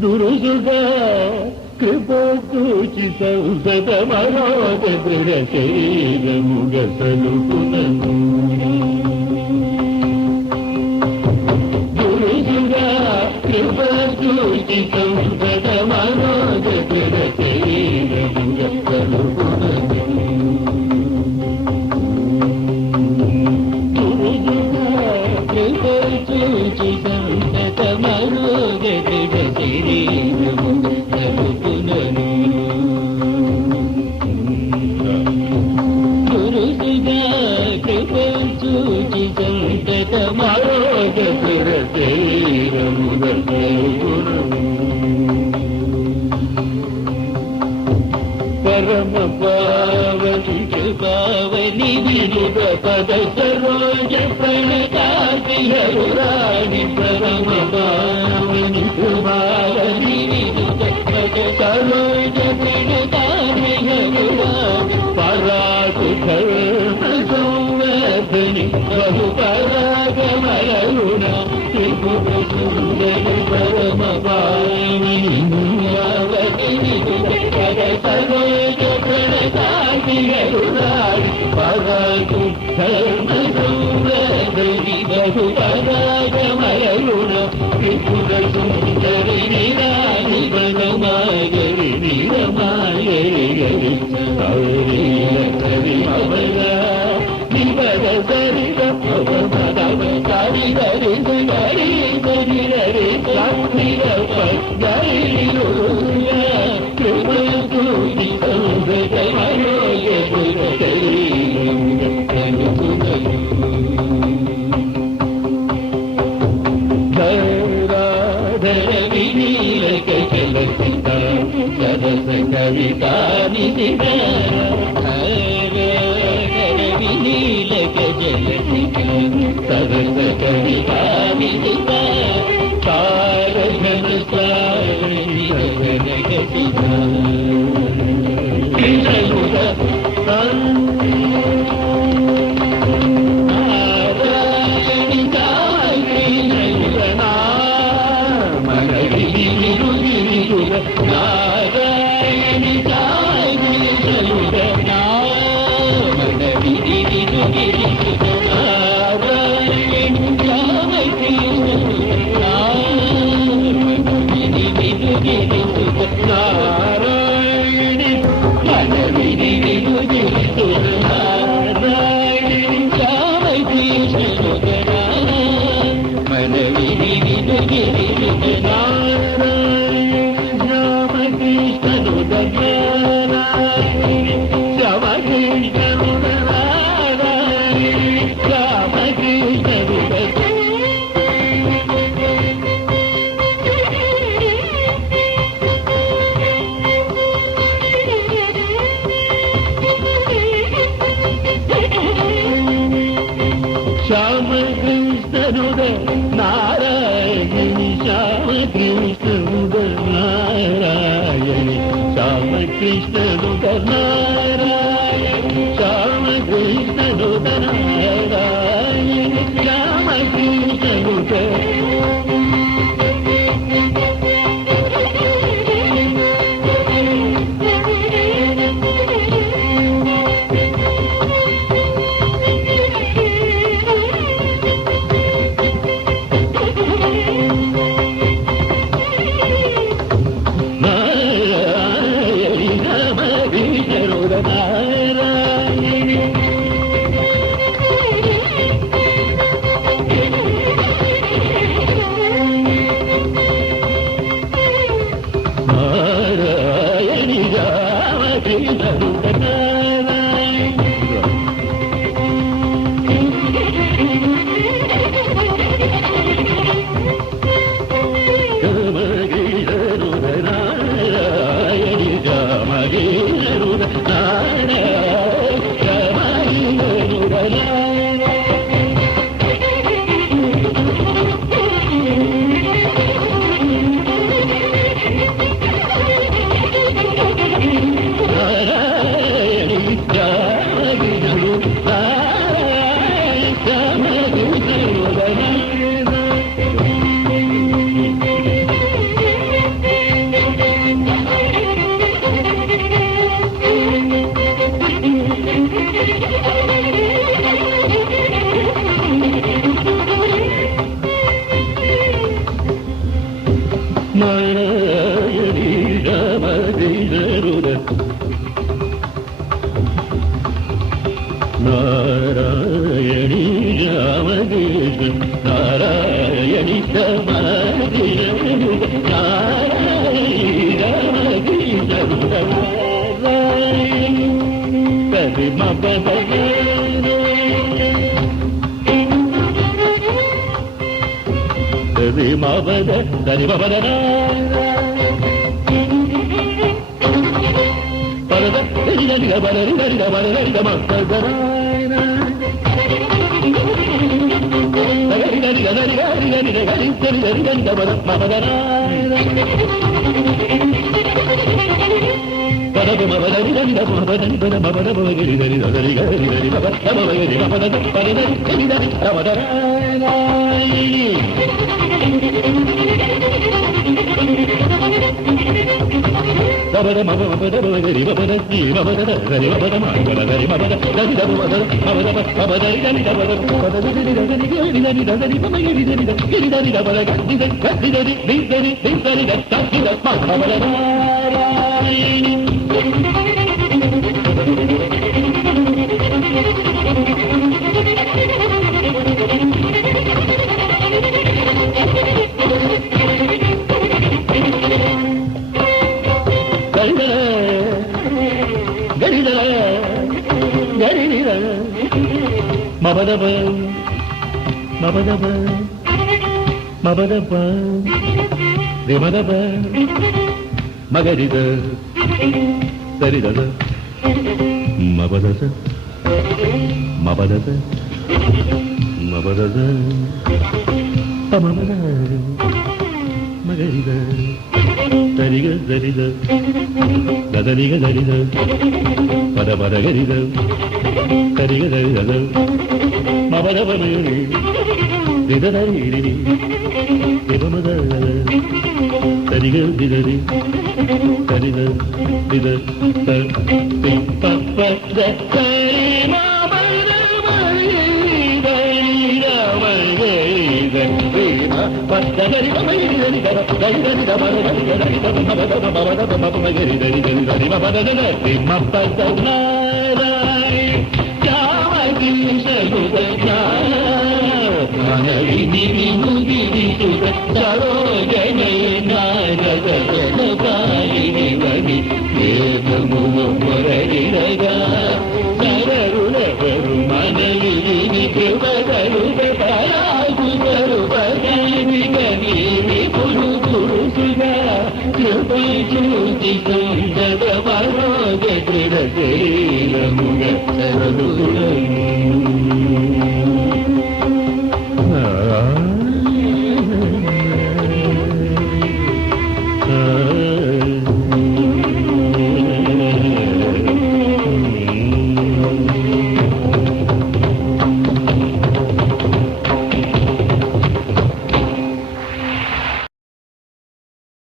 దురుసుగా కృపూచి సంసతమరోగ దృఢ శరీరముగ సలుపునను దురుసుగా కృపూచి సంసతమరోగ దృఢ శరీరముగ సలుపునను దురుసుగా కృపూచి సంసతమరోగ దృఢ శరీరముగ సలుపునను దురుసుగా కృపూచి సంసతమరోగ దృఢ శరీరముగ సలుపునను పరమ పావని కృపావని వినుత పద సరోజ ప్రణతాకిహరురాణి పరమ పావని కృపావని వినుత పద సరోజ ప్రణతాకిహరురాణి పరాకు ధర్మ సంవర్ధని బహు పరాగమరుణ త్రిపుర సుందరి పరమ పావని మూలావతి వినుత పద సరోజ ప్రణతాకిహరురాణి పరాకు ధర్మ సంవర్ధని బహు పరాగమరుణ త్రిపుర సుందరి నిరాని వనమాగరి నిరమాగరి గరి కవి అవగా నివర సరిత పవమదవ కవి గరి గరి గరి గరి సంధిర పగరి కృపూతి సంభృత మయోగ ధర వినీలక చలసిత సరస కవితా నిధిర వినీలక జలసిత సరస కవితా నిధిత సారఘన సారణి గగసిత నారాయణి నారాయణి శ్యామకృష్ణ నారాయణి శ్యామకృష్ణ నారాయణి శ్యామకృష్ణ నారాయణి శ్యామకృష్ణ నారాయణి రామకృష్ణ నారాయణి మగరిద సరిదద మబదద మబదద మబదద పమమద మగరిద సరిగ సరిద దదరిగ దరిద పదపదగరిద సరిగ దరిద మబదపమరి దిదదరి దివమద సరిగ దిదరి సరిద దిద సరి పపద సరి మబద మరి దరి రమరి దరి పదగరి మరి దరి దరి దరి దరి మబద మబద మబమగరి దరి దరి దరి మబద దరి మబద నారాయ మానవిని విముదిని సుత సరోజనే నారదపాలిని వని వేదములు మురళిరగా సరరులవరు మనలిని కృపగరు పరాగు సరుపగని గని పురు పురుషుగా కృపై చూసి సుందర మనోజ దృఢ శరీరముగ సరరులను